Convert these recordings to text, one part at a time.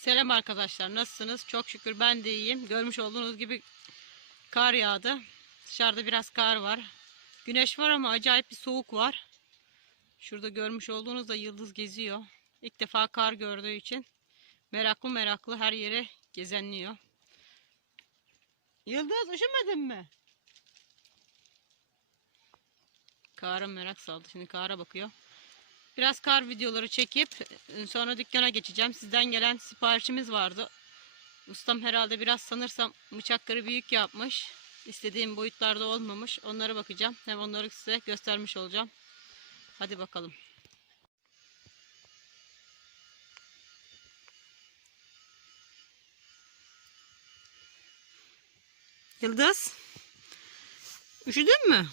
Selam arkadaşlar. Nasılsınız? Çok şükür ben de iyiyim. Görmüş olduğunuz gibi kar yağdı. Dışarıda biraz kar var. Güneş var ama acayip bir soğuk var. Şurada görmüş olduğunuz da yıldız geziyor. İlk defa kar gördüğü için meraklı meraklı her yere gezenliyor. Yıldız üşümedin mi? Kara merak saldı. Şimdi kara bakıyor. Biraz kar videoları çekip e, sonra dükkana geçeceğim. Sizden gelen siparişimiz vardı. Ustam herhalde biraz sanırsam bıçakları büyük yapmış. İstediğim boyutlarda olmamış. Onlara bakacağım. Hem onları size göstermiş olacağım. Hadi bakalım. Yıldız. Üşüdün mü?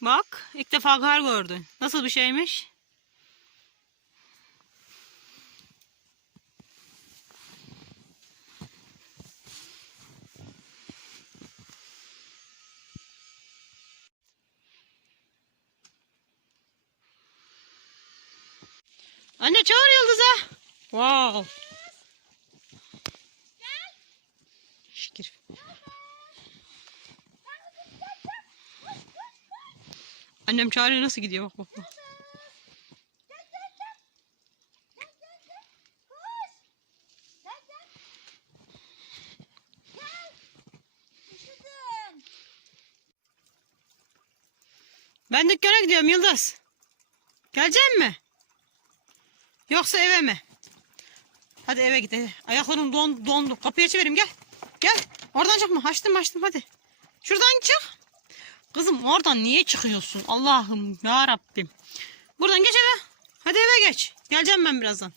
Bak ilk defa kar gördün. Nasıl bir şeymiş? Anne çağır Yıldız'a. Wow. Şükür. Annem çağırıyor nasıl gidiyor bak bak. Ben dükkana gidiyorum Yıldız. Gelecek mi? Yoksa eve mi? Hadi eve git. hadi. Ayaklarım don, dondu. Kapıyı açıvereyim gel. Gel. Oradan çıkma. Açtım açtım hadi. Şuradan çık. Kızım oradan niye çıkıyorsun? Allah'ım ya Rabbim. Buradan geç eve. Hadi eve geç. Geleceğim ben birazdan.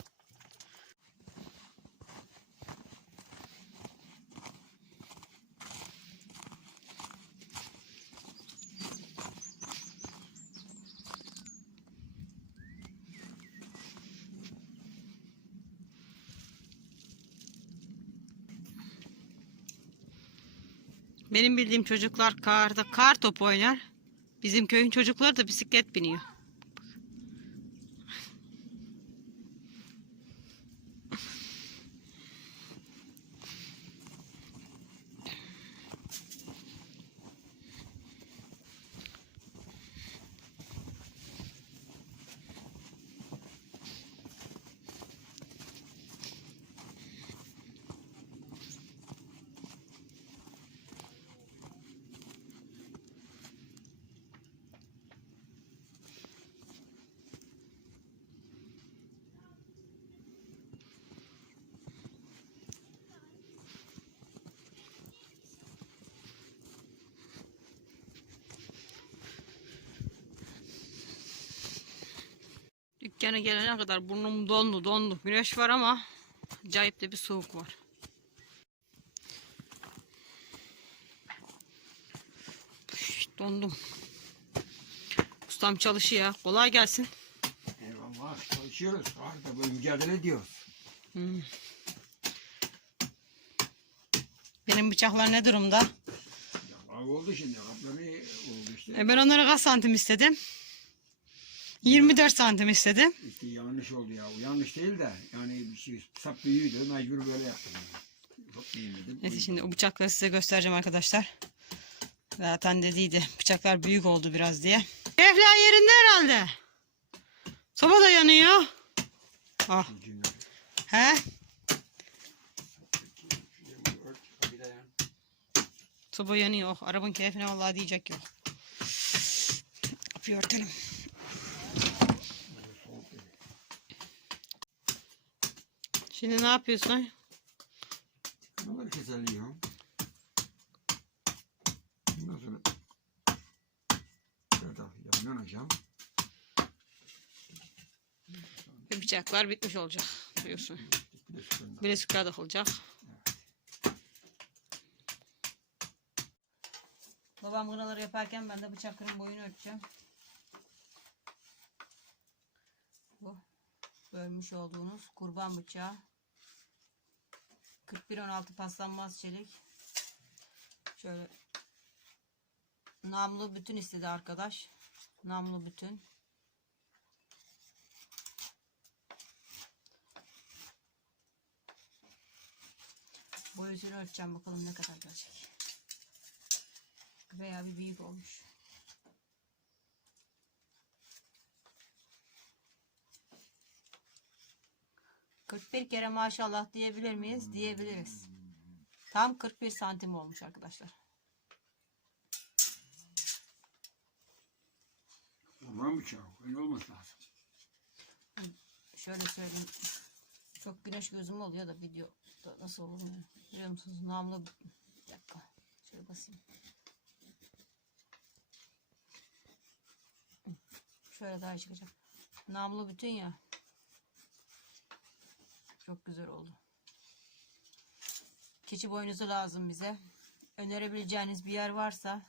Benim bildiğim çocuklar karda kar topu oynar. Bizim köyün çocukları da bisiklet biniyor. Dükkana gelene kadar burnum dondu dondu. Güneş var ama acayip de bir soğuk var. Dondum. Ustam çalışıyor. Kolay gelsin. Eyvallah çalışıyoruz. Harika böyle mücadele ediyoruz. Hmm. Benim bıçaklar ne durumda? Ya oldu şimdi. Kapları oldu işte. E ben onlara kaç santim istedim? 24 santim istedim. İşte yanlış oldu ya. Yanlış değil de yani bir şey sap büyüğüydü. Mecbur böyle yaptım. Çok. Neyse şimdi o bıçakları size göstereceğim arkadaşlar. Zaten dediydi bıçaklar büyük oldu biraz diye. Keyifler yerinde herhalde. Soba da yanıyor. Ah. He? Soba yanıyor. Oh, arabanın keyfine vallahi diyecek yok. Kapıyı örtelim. Şimdi ne yapıyorsun? Bunları keseliyorum. Bundan sonra şöyle yanlanacağım. Ve bıçaklar bitmiş olacak diyorsun. Bir de Bilezikler takılacak. Babam kınaları yaparken ben de bıçakların boyunu ölçeceğim. Bu bölmüş olduğunuz kurban bıçağı. 41-16 paslanmaz çelik. Şöyle namlu bütün istedi arkadaş. Namlu bütün. Boyutunu ölçeceğim bakalım ne kadar gelecek. Veya bir büyük olmuş. ...41 kere maşallah diyebilir miyiz? Diyebiliriz. Tam 41 santim olmuş arkadaşlar. Kurban bıçağı. Öyle olması lazım. Şöyle söyleyeyim. Çok güneş gözüm oluyor da video da nasıl olur mu? Biliyor musunuz? Namlu bir dakika. Şöyle basayım. Şöyle daha çıkacak. Namlu bütün ya. Çok güzel oldu. Keçi boynuzu lazım bize. Önerebileceğiniz bir yer varsa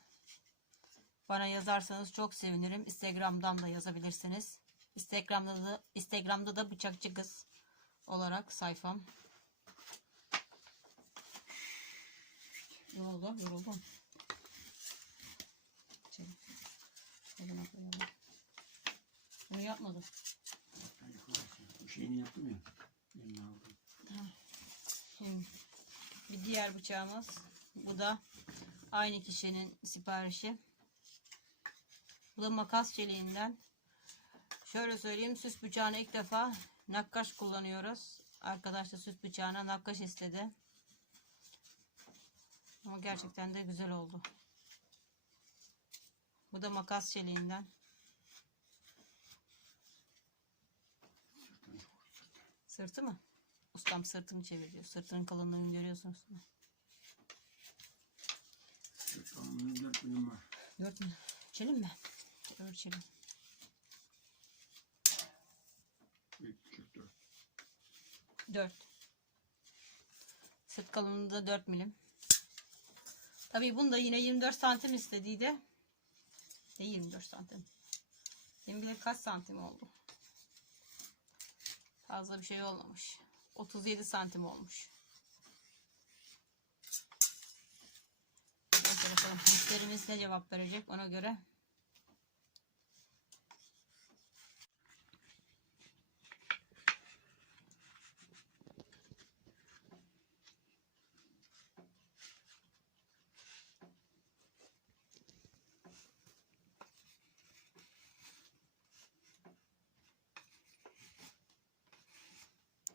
bana yazarsanız çok sevinirim. Instagram'dan da yazabilirsiniz. Instagram'da da Instagram'da da bıçakçı kız olarak sayfam. Ne oldu? Yoruldum. Bunu yapmadım. Bu şeyini yaptım ya. Şimdi bir diğer bıçağımız. Bu da aynı kişinin siparişi. Bu da makas çeliğinden. Şöyle söyleyeyim süs bıçağını ilk defa nakkaş kullanıyoruz. Arkadaş da süs bıçağına nakkaş istedi. Ama gerçekten de güzel oldu. Bu da makas çeliğinden. Sırtı mı? Ustam sırtını çeviriyor. Sırtının kalınlığını görüyorsunuz. Benim dört milim var. Dört mü? Ölçelim mi? Ölçelim. Dört. Dört. Sırt kalınlığı da 4 milim. Tabii bunu da yine 24 santim istediydi. Ne 24 santim? Kim bilir kaç santim oldu. Fazla bir şey olmamış. 37 santim olmuş. Neyse bakalım müşterimiz ne cevap verecek ona göre.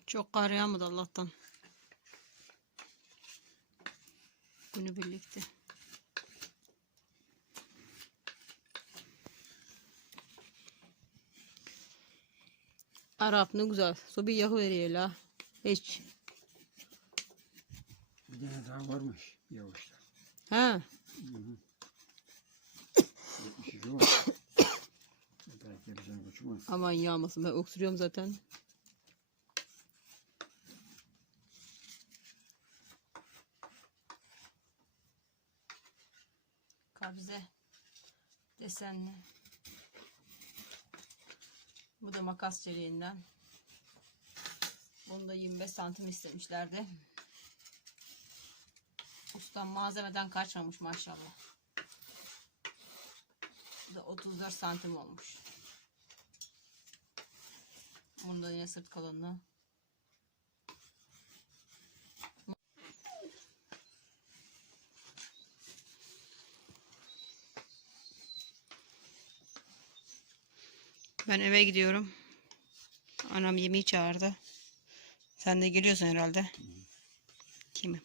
Çok kar yağmadı Allah'tan. Günü birlikte. Arap ne güzel. Sobi yakıveriyor la. Hiç. Bir tane daha varmış. Yavaşta. Ha. 72 var. Belki geleceğim uçmaz. Aman yağmasın ben öksürüyorum zaten. Kabze desenli. Bu da makas çeliğinden. Bunu da 25 santim istemişlerdi. Ustam malzemeden kaçmamış maşallah. Bu da 34 santim olmuş. Bunda yine sırt kalınlığı. Ben eve gidiyorum. Anam yemeği çağırdı. Sen de geliyorsun herhalde. Kimi?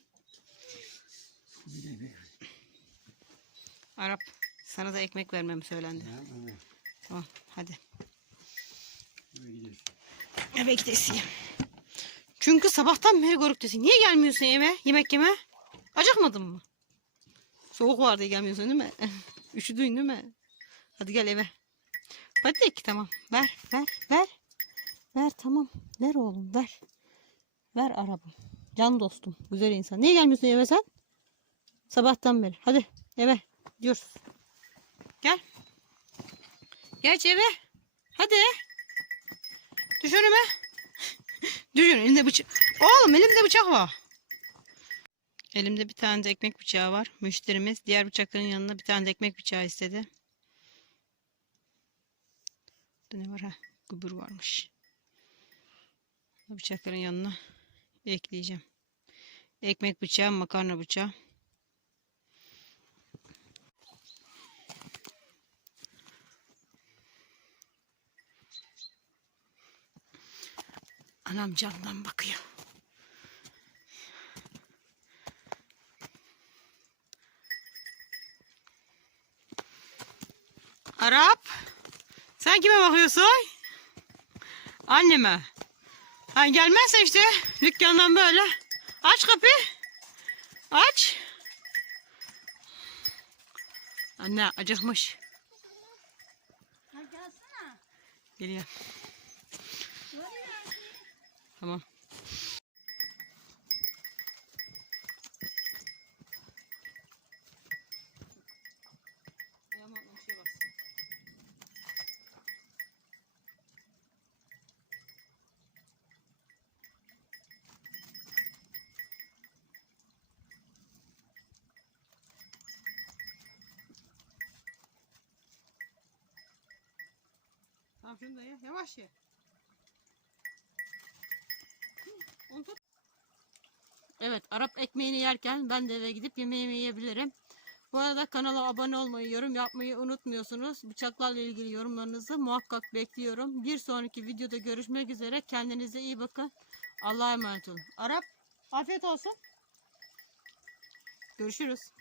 Arap. Sana da ekmek vermem söylendi. Ha, evet. Tamam hadi. Eve gidesin. Çünkü sabahtan beri görüktesin. Niye gelmiyorsun eve yemek yeme? Acıkmadın mı? Soğuk var diye gelmiyorsun değil mi? Üşüdün değil mi? Hadi gel eve. Hadi tamam. Ver ver ver. Ver tamam. Ver oğlum ver. Ver arabam. Can dostum. Güzel insan. Niye gelmiyorsun eve sen? Sabahtan beri. Hadi eve. Gidiyoruz. Gel. Geç eve. Hadi. Düş önüme. Düş önüme. Elimde bıçak. Oğlum elimde bıçak var. Elimde bir tane de ekmek bıçağı var. Müşterimiz diğer bıçakların yanına bir tane de ekmek bıçağı istedi. Burada ne var ha? Gübür varmış. Bıçakların yanına ekleyeceğim. Ekmek bıçağı, makarna bıçağı. Anam camdan bakıyor. Arap. Sen kime bakıyorsun? Anneme. Ha gelmezse işte dükkandan böyle. Aç kapıyı. Aç. Anne acıkmış. Geliyor. Tamam. Tamam şunu. Yavaş ye. Evet Arap ekmeğini yerken ben de eve gidip yemeğimi yiyebilirim. Bu arada kanala abone olmayı, yorum yapmayı unutmuyorsunuz. Bıçaklarla ilgili yorumlarınızı muhakkak bekliyorum. Bir sonraki videoda görüşmek üzere. Kendinize iyi bakın. Allah'a emanet olun. Arap afiyet olsun. Görüşürüz.